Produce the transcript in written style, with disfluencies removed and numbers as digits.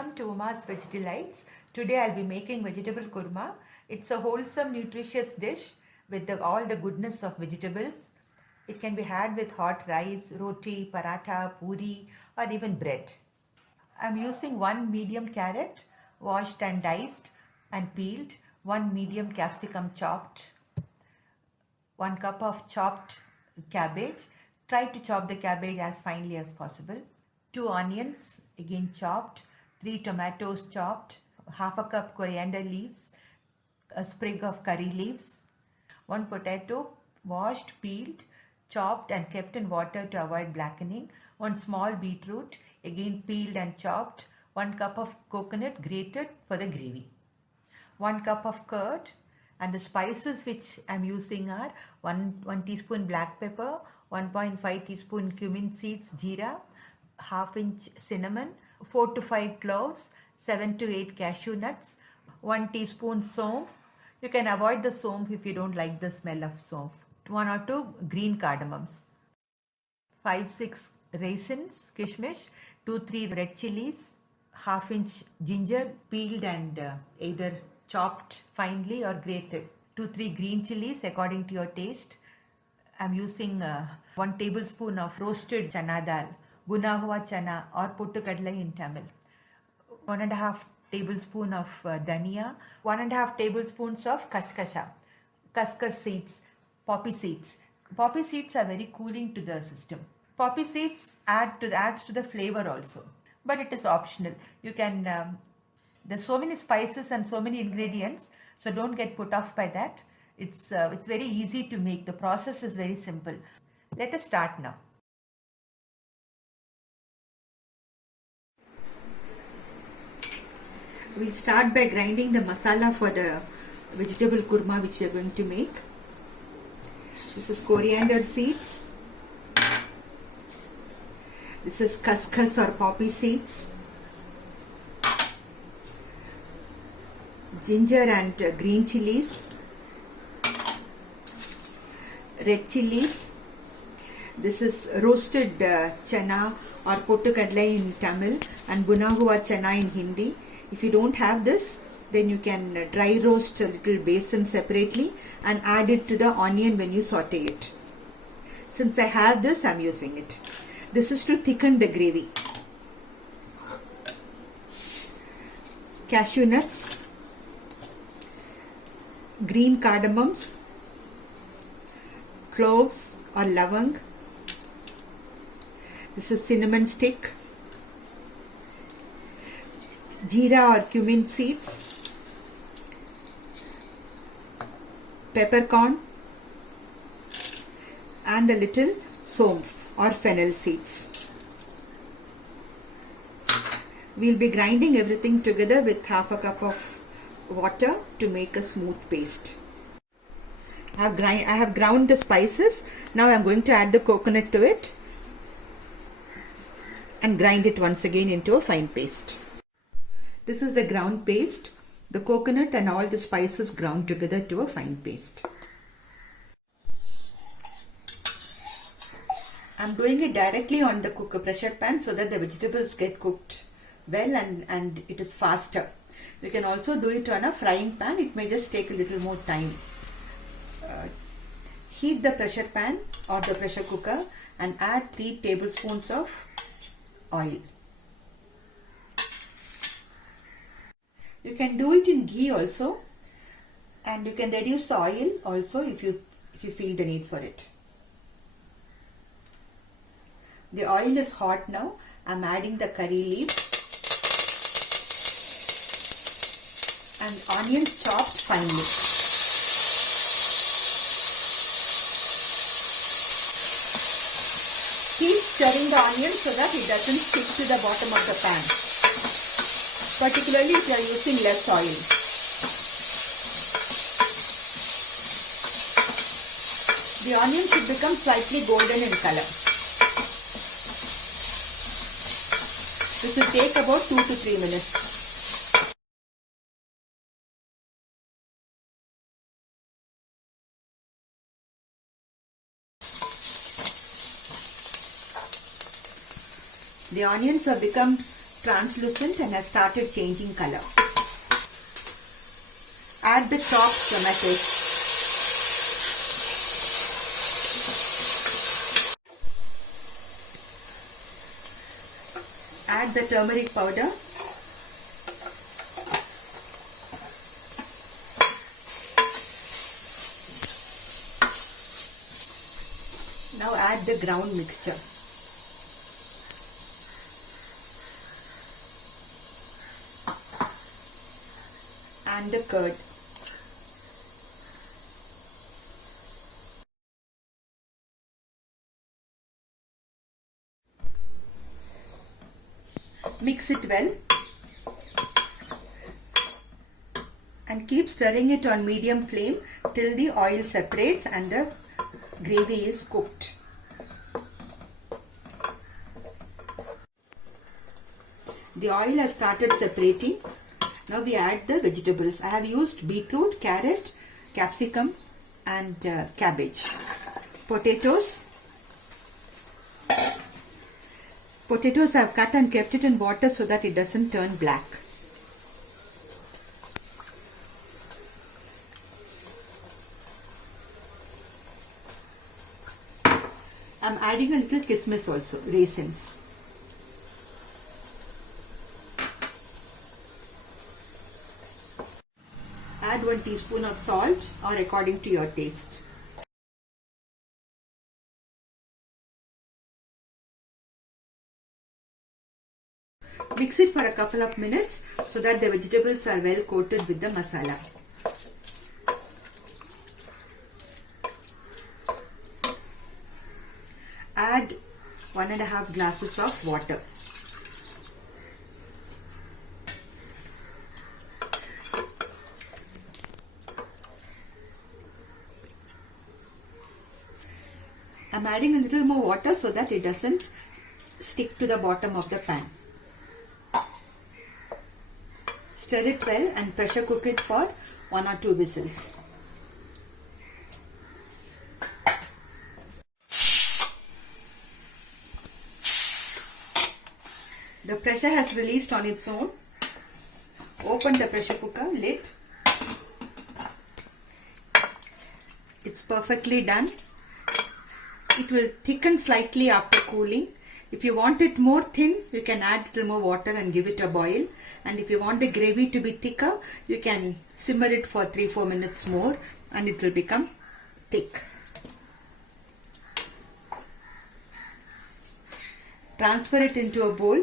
Welcome to Uma's Veg Delights. Today I'll be making vegetable kurma. It's a wholesome, nutritious dish with all the goodness of vegetables. It can be had with hot rice, roti, paratha, puri, or even bread. I'm using one medium carrot, washed and diced and peeled, one medium capsicum chopped, 1 cup of chopped cabbage. Try to chop the cabbage as finely as possible. 2 onions, again chopped. 3 tomatoes chopped. Half a cup coriander leaves. A sprig of curry leaves. 1 potato, washed, peeled, chopped and kept in water to avoid blackening. 1 small beetroot, again peeled and chopped. 1 cup of coconut grated for the gravy. 1 cup of curd, and the spices which I'm using are 1 teaspoon black pepper, 1.5 teaspoon cumin seeds, jeera, ½ inch cinnamon, 4 to 5 cloves, 7 to 8 cashew nuts, 1 teaspoon somph. You can avoid the somph if you don't like the smell of somph. 1 or 2 green cardamoms, 5-6 raisins, kishmish, 2-3 red chilies, ½ inch ginger peeled and either chopped finely or grated, 2-3 green chilies according to your taste. I'm using 1 tablespoon of roasted chana dal, buna hua chana or pottu kadalai in Tamil. 1.5 tablespoon of dhania, 1.5 tablespoons of kaskas seeds, poppy seeds. Poppy seeds are very cooling to the system. Poppy seeds adds to the flavor also, but it is optional. You can there's so many spices and so many ingredients, so don't get put off by that. It's very easy to make. The process is very simple. Let us start now. We'll start by grinding the masala for the vegetable kurma which we are going to make. This is coriander seeds. This is kaskas or poppy seeds. Ginger and green chilies. Red chilies. This is roasted chana or pottu kadalai in Tamil and buna hua chana in Hindi. If you don't have this, then you can dry roast a little besan separately and add it to the onion when you saute it. Since I have this, I'm using it. This is to thicken the gravy. Cashew nuts, green cardamoms, cloves or lavang. This is cinnamon stick, jeera or cumin seeds, peppercorn, and a little somph or fennel seeds. We'll be grinding everything together with ½ a cup of water to make a smooth paste. I have ground the spices. Now I'm going to add the coconut to it and grind it once again into a fine paste. This is the ground paste, the coconut and all the spices ground together to a fine paste. I'm doing it directly on the pressure pan so that the vegetables get cooked well and it is faster. You can also do it on a frying pan. It may just take a little more time. Heat the pressure pan or the pressure cooker and add 3 tablespoons of oil. You can do it in ghee also, and you can reduce the oil also if you feel the need for it. The oil is hot now. I'm adding the curry leaves and onions chopped finely. Keep stirring the onion so that it doesn't stick to the bottom of the pan, particularly if you are using less oil. The onion should become slightly golden in color. This will take about 2 to 3 minutes. The onions have become translucent and has started changing color. Add the chopped tomatoes. Add the turmeric powder. Now add the ground mixture. And the curd. Mix it well and keep stirring it on medium flame till the oil separates and the gravy is cooked. The oil has started separating. Now we add the vegetables. I have used beetroot, carrot, capsicum and cabbage. Potatoes. Potatoes I have cut and kept it in water so that it doesn't turn black. I am adding a little kismis also, raisins. Add 1 teaspoon of salt or according to your taste. Mix it for a couple of minutes so that the vegetables are well coated with the masala. Add 1.5 glasses of water. I am adding a little more water so that it doesn't stick to the bottom of the pan. Stir it well and pressure cook it for 1 or 2 whistles. The pressure has released on its own. Open the pressure cooker lid. It's perfectly done. It will thicken slightly after cooling. If you want it more thin, you can add a little more water and give it a boil. And if you want the gravy to be thicker, you can simmer it for 3-4 minutes more and it will become thick. Transfer it into a bowl.